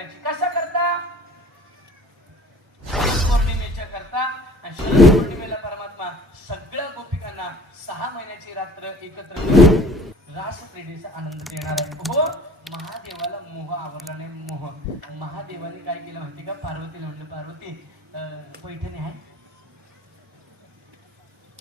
करायची कशा करता? शरद पौर्णिमेच्या करता. आणि शरद पौर्णिमेला परमात्मा सगळ्या गोपिकांना सहा महिन्याची रात्र एकत्र करून रास क्रीडेचा आनंद देणार आहे. हो महादेवाला मोह आवरला नाही मोह. महादेवाने काय केलं माहिती का? पार्वतीला म्हणलं पार्वती अं, पैठणी आहे.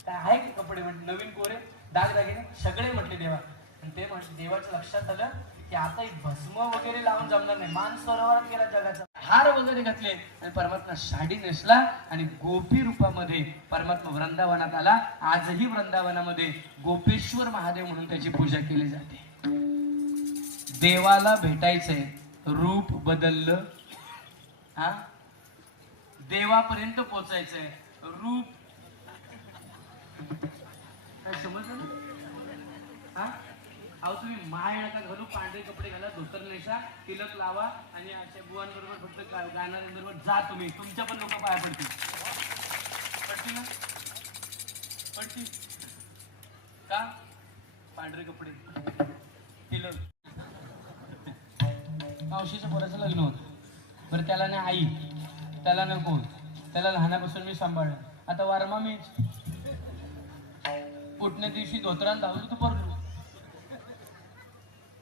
काय आहे की कपडे? म्हणजे नवीन कोरे दागदागिने सगळे म्हटले देवा. आणि ते म्हणजे देवाच्या लक्षात आलं की आता एक भस्म वगैरे लावून जमणार नाही. मान सरोवरात गेला जगाचा. हार वगैरे घातले आणि परमात्मा साडी नेसला आणि गोपी रूपामध्ये परमात्मा वृंदावनात आला. आजही वृंदावनामध्ये गोपेश्वर महादेव म्हणून त्याची पूजा केली जाते. देवाला भेटायचंय. रूप बदललं. हा? देवापर्यंत पोचायचंय. रूप. काय समजलं हा? अहो तुम्ही माय नका घालू पांढरे कपडे घाला धोतर नेसा तिलक लावा आणि अशा बुवांबरोबर फक्त गा- गाण्याबरोबर जा तुम्ही. तुमच्या पण लोक पाया पडतील. पडतील ना? पडतील. का? पांढरे कपडे. तिलक. मावशीच्या पोराचं लग्न होतं. बरं त्याला नाही आई त्याला नाही कोण? त्याला लहानापासून मी सांभाळलं. आता वारमा मीच. उठण्या दिवशी धोत्रान धावलो तर पडलो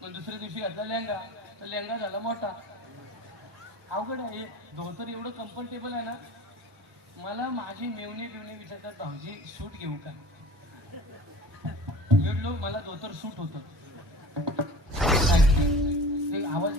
पण दुसऱ्या दिवशी घातला लेंगा. तर लेंगा झाला मोठा. अवघड आहे. हे धोतर एवढं कम्फर्टेबल आहे ना मला माझी मेवणी बिवणी विचारतात भाऊजी सूट घेऊ का? मिळलो मला धोतर सूट होतं. आवाज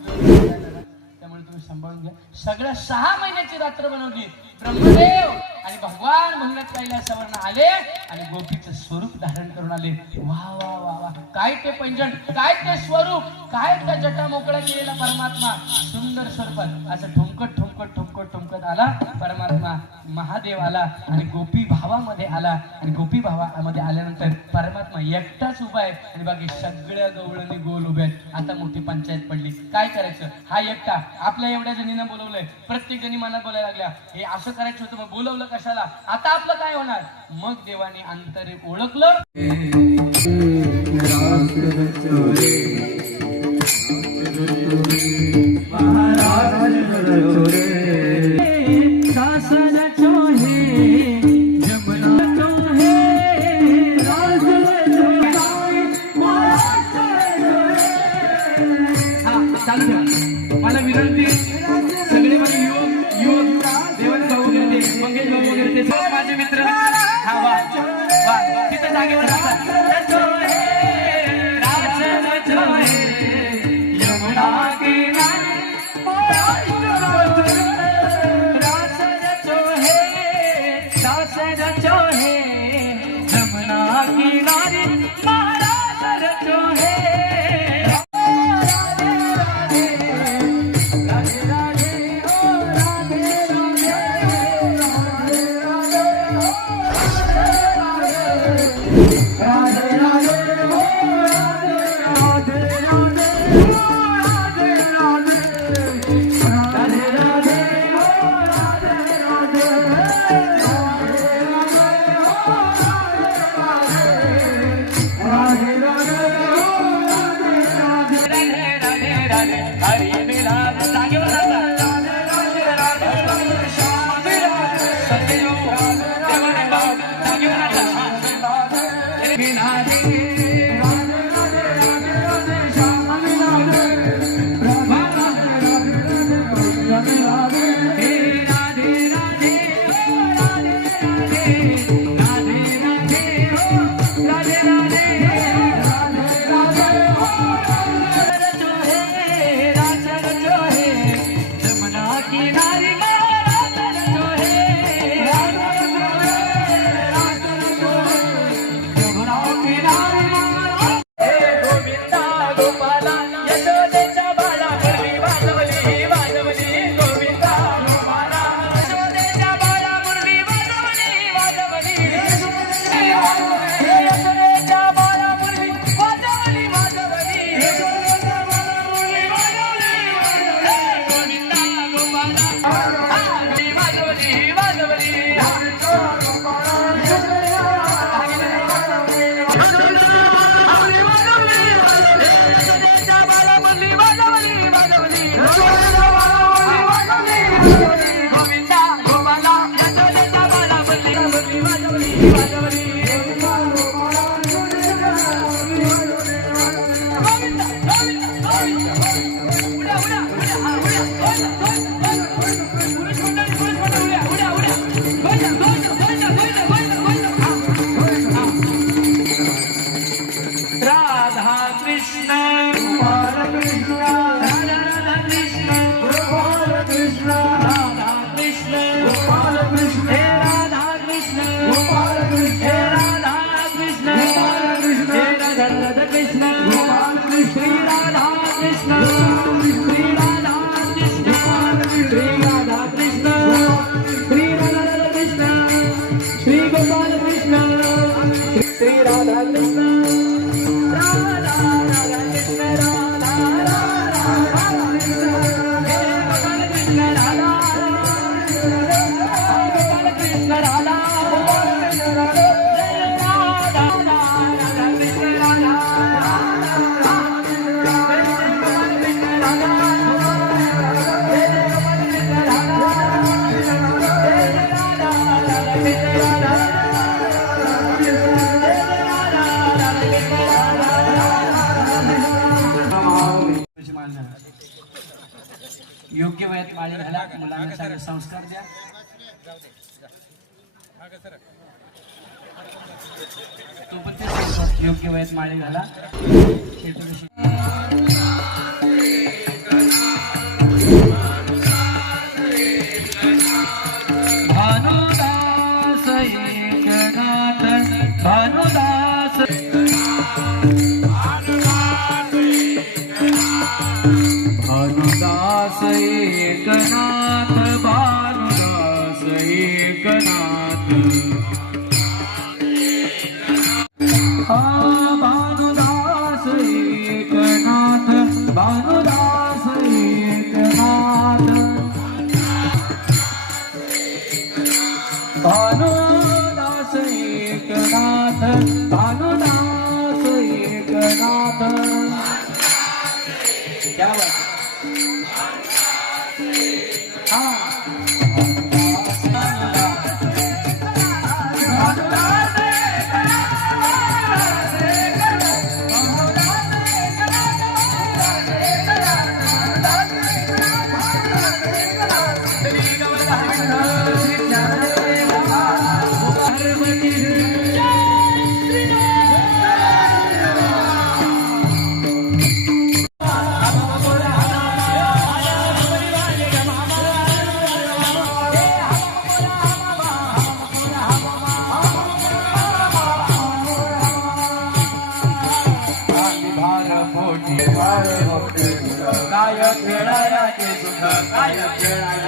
त्यामुळे तुम्ही सांभाळून घ्या. सगळ्या सहा महिन्याची रात्र बनवली. ब्रह्मदेव आणि भगवान म्हणत कैलासावरनं आले आणि गोपीचं स्वरूप धारण करून आले. वा वा वा वा. काय ते पैंजण काय ते स्वरूप काय त्या जटा मोकळा केलेला परमात्मा. सुंदर स्वरूपात असं ठुमकत ठुमकत ठुमकत ठुमकत आला परमात्मा. महादेव आला आणि गोपी भावामध्ये आला. आणि गोपी भावामध्ये आल्यानंतर परमात्मा एकटाच उभा आहे. आणि बाकी सगळ्या गवळणी गोल उभे आहेत. आता मोठी पंचायत पडली. काय करायचं? हा एकटा. आपल्या एवढ्या जणीनं बोलवलंय. प्रत्येक जणी मनात बोलायला लागल्या. हे असं असं करायचं होतं मग बोलवलं कशाला? आता आपलं काय होणार? मग देवाने अंतरे ओळखलं. हा, किनारे महाराज कृष्ण श्री राधा कृष्ण. योग्य घाला मुलांना चांगले संस्कार द्या. तो पण ते योग्य वयात माळी घाला. Yeah.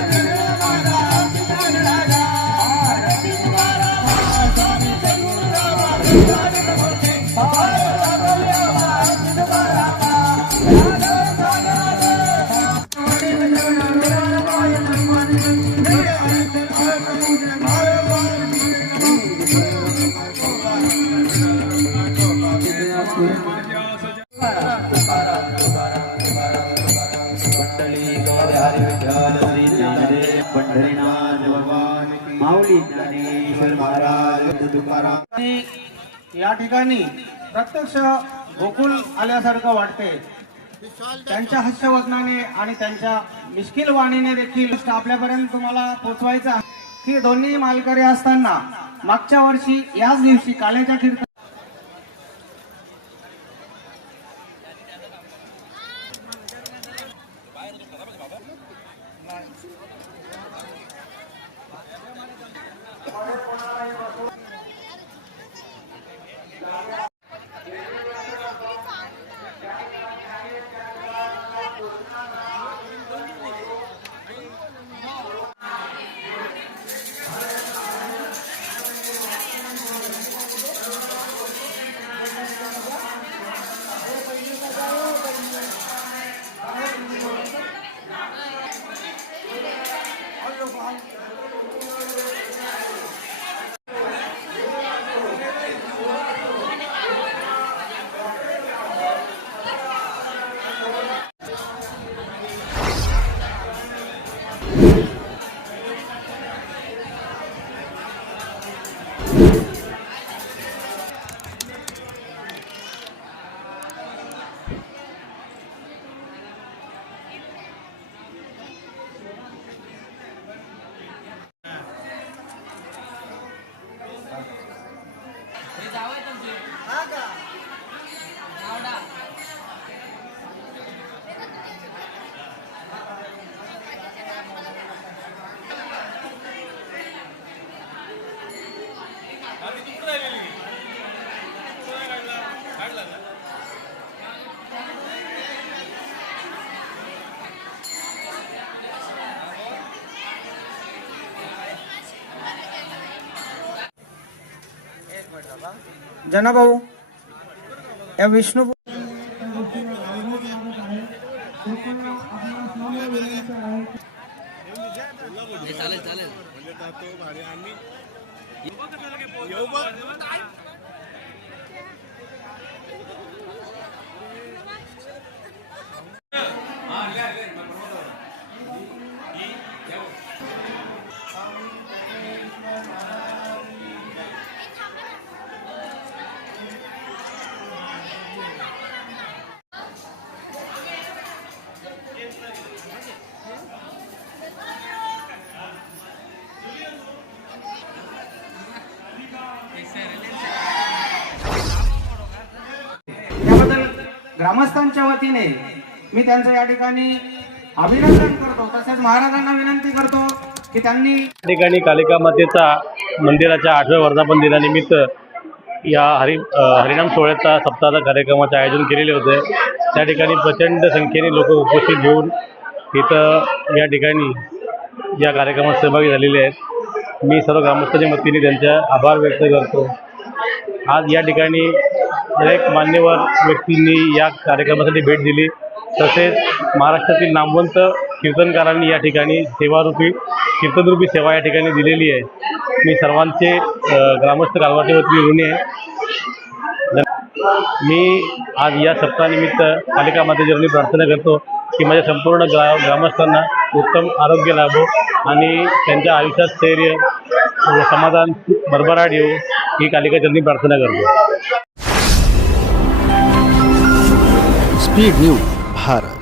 माऊली ज्ञानेश्वर महाराज तुकाराम या ठिकाणी प्रत्यक्ष गोकुल आल्यासारखं वाटते. त्यांच्या हास्यवदनाने आणि त्यांच्या मिश्किल वाणीने देखील आपल्यापर्यंत तुम्हाला पोचवायचं आहे. की दोन्ही मालकरी असताना मागच्या वर्षी याच दिवशी कालेच्या कीर्तन जनाभाऊ या विष्णू त्याबद्दल ग्रामस्थांच्या वतीने मी त्यांचं या ठिकाणी अभिनंदन करतो. तसेच महाराजांना विनंती करतो की त्यांनी या ठिकाणी कालिका मातेचा मंदिराच्या आठव्या वर्धापन दिनानिमित्त या हरि हरिनाम सोहळ्याचा सप्ताहाचा कार्यक्रमाचे आयोजन केलेले होते. त्या ठिकाणी प्रचंड संख्येने लोक उपस्थित होऊन इथं या ठिकाणी या कार्यक्रमात सहभागी झालेले आहेत. मी सर्व ग्रामस्थांच्या वतीने त्यांचे आभार व्यक्त करतो. आज या ठिकाणी अनेक मान्यवर व्यक्तींनी या कार्यक्रमासाठी भेट दिली. तसेच महाराष्ट्रातील नामवंत कीर्तनकारांनी या ठिकाणी सेवारूपी कीर्तनरूपी सेवा या ठिकाणी दिलेली आहे. मी सर्वांचे ग्रामस्थ गावाच्या वतीने ऋणी आहे. मी आज या सप्ताहानिमित्त कालिका मातेचरणी प्रार्थना करतो की माझ्या संपूर्ण ग्रा ग्रामस्थांना उत्तम आरोग्य लाभो आणि त्यांच्या आयुष्यात स्थैर्य समाधान भरभराट येऊ ही कालिकाचरणी प्रार्थना करतो. Speed news Bharat